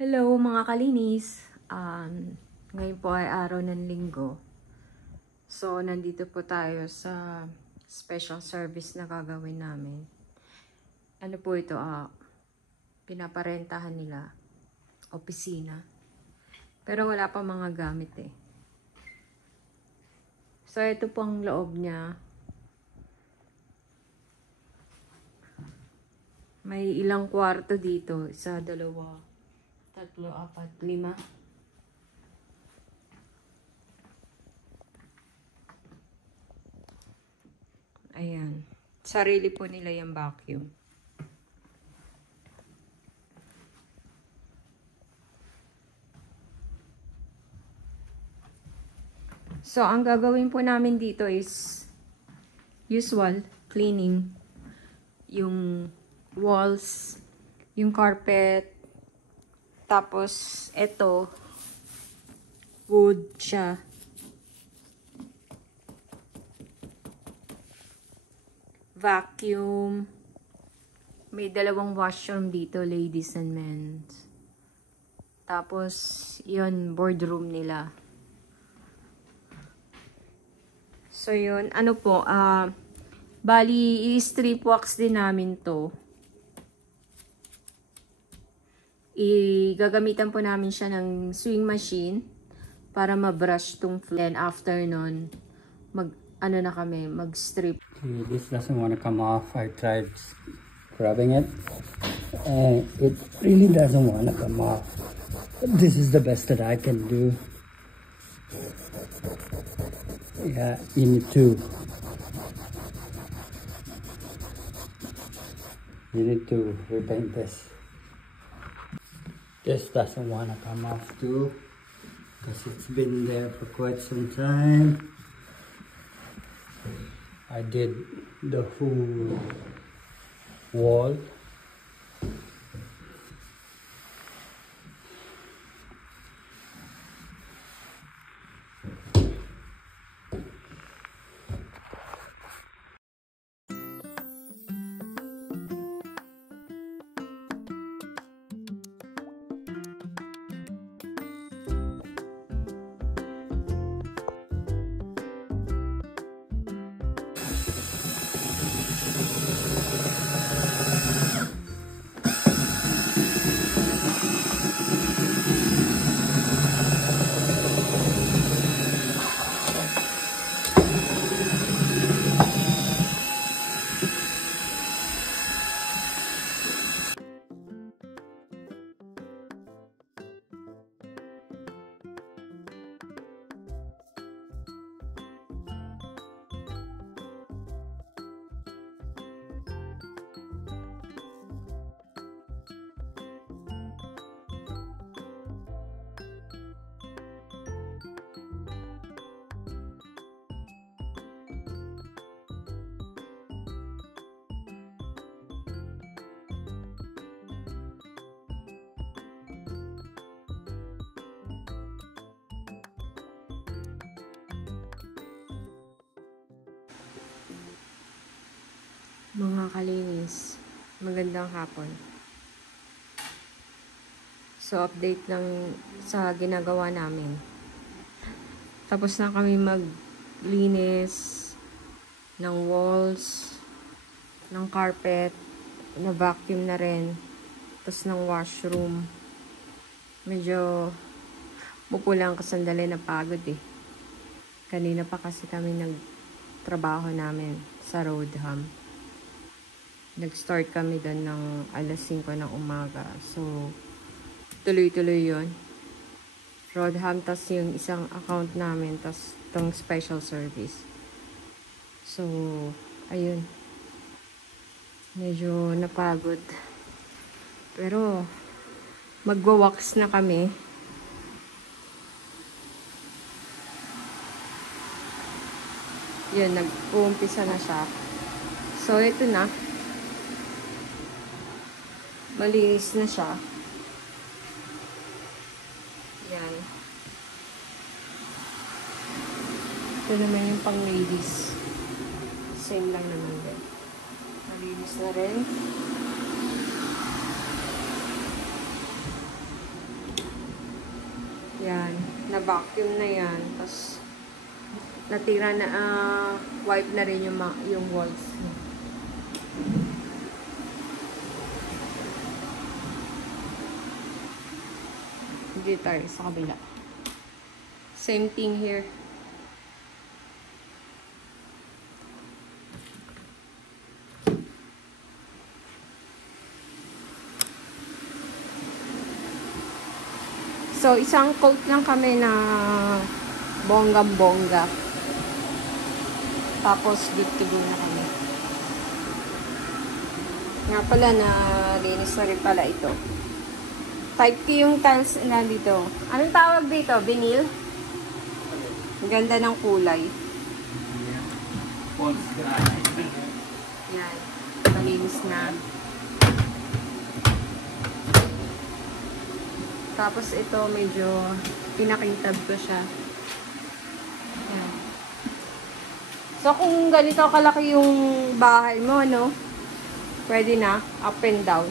Hello mga kalinis! Ngayon po ay araw ng linggo. So, nandito po tayo sa special service na gagawin namin. Ano po ito? Pinaparentahan nila. Opisina. Pero wala pa mga gamit eh. So, ito po ang loob niya. May ilang kwarto dito. Isa, dalawa, tatlo, apat, lima. Ayan. Sarili po nila yung vacuum. So, ang gagawin po namin dito is usual cleaning. Yung walls, yung carpet, tapos, ito, wood siya. Vacuum. May dalawang washroom dito, ladies and men's. Tapos, yun, boardroom nila. So, yun, ano po, bali, i-strip wax din namin to. Gagamitan po namin siya ng swing machine para ma-brush tong floor. And after nun, mag-strip. This doesn't want to come off. I tried scrubbing it and it really doesn't want to come off. This is the best that I can do. Yeah, you need to repaint this. This doesn't want to come off too because it's been there for quite some time. I did the whole wall. Mga kalinis, magandang hapon. So, update lang sa ginagawa namin. Tapos na kami maglinis ng walls, ng carpet, na vacuum na rin, tapos ng washroom. Medyo mupulang kasandali na pagod eh. Kanina pa kasi kami nagtrabaho namin sa Rodham. Nag-start kami doon ng alas 5 ng umaga. So, tuloy-tuloy yun. Rodham, tas yung isang account namin, tas itong special service. So, ayun. Medyo napagod. Pero, Magwa-wax na kami. Yan, nag-uumpisa na siya. So, ito na. Malinis na siya. Yan. Ito naman yung pang ladies. Same lang naman din. Malinis na rin. Yan. Na-vacuum na yan. Tapos, natira na, wipe na rin yung walls. Hindi tayo sa kabila. Same thing here. So, isang coat lang kami na bonggang-bongga. Tapos, good to go na kami. Nga pala, nalinis na rin pala ito. Type ko yung tiles na dito. Anong tawag dito? Vinyl? Ang ganda ng kulay. Yan. Malinis na. Tapos ito medyo pinakintab ko siya. Yan. So kung ganito kalaki yung bahay mo, no? Pwede na, up and down.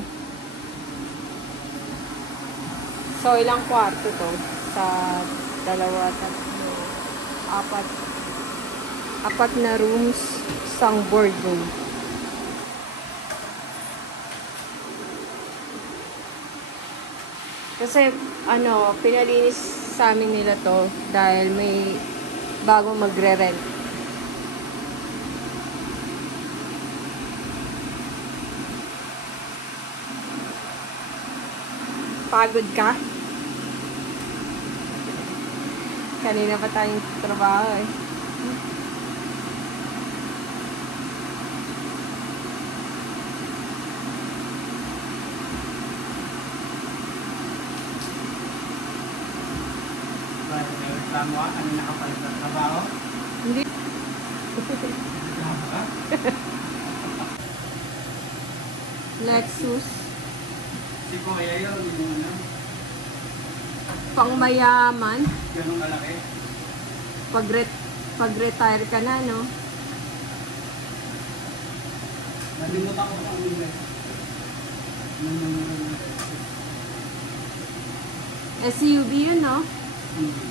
So ilang kwarto to? Sa dalawa, tatlo, apat na rooms, isang boardroom. Kasi, pinalinis sa amin nila to dahil may bagong magre-rent. Pagod ka? Kanina pa tayong trabaho eh. Tama, ano nakapalit ng trabaho? Hindi. Lexus. Si Kuya yun, yung ano? Pangmayaman. Ganun kalaki? Pag-retire ka na, no? Nalimutan ko ang English. SUV yun, no? Hmm.